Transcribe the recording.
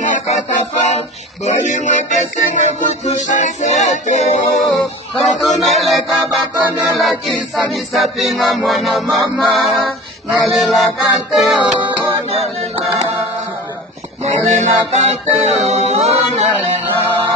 na katafa bolingo pesinga kutu chasete katuneleka bakonelakisa misapinga mwana mama nalelaka te nalela kate nalela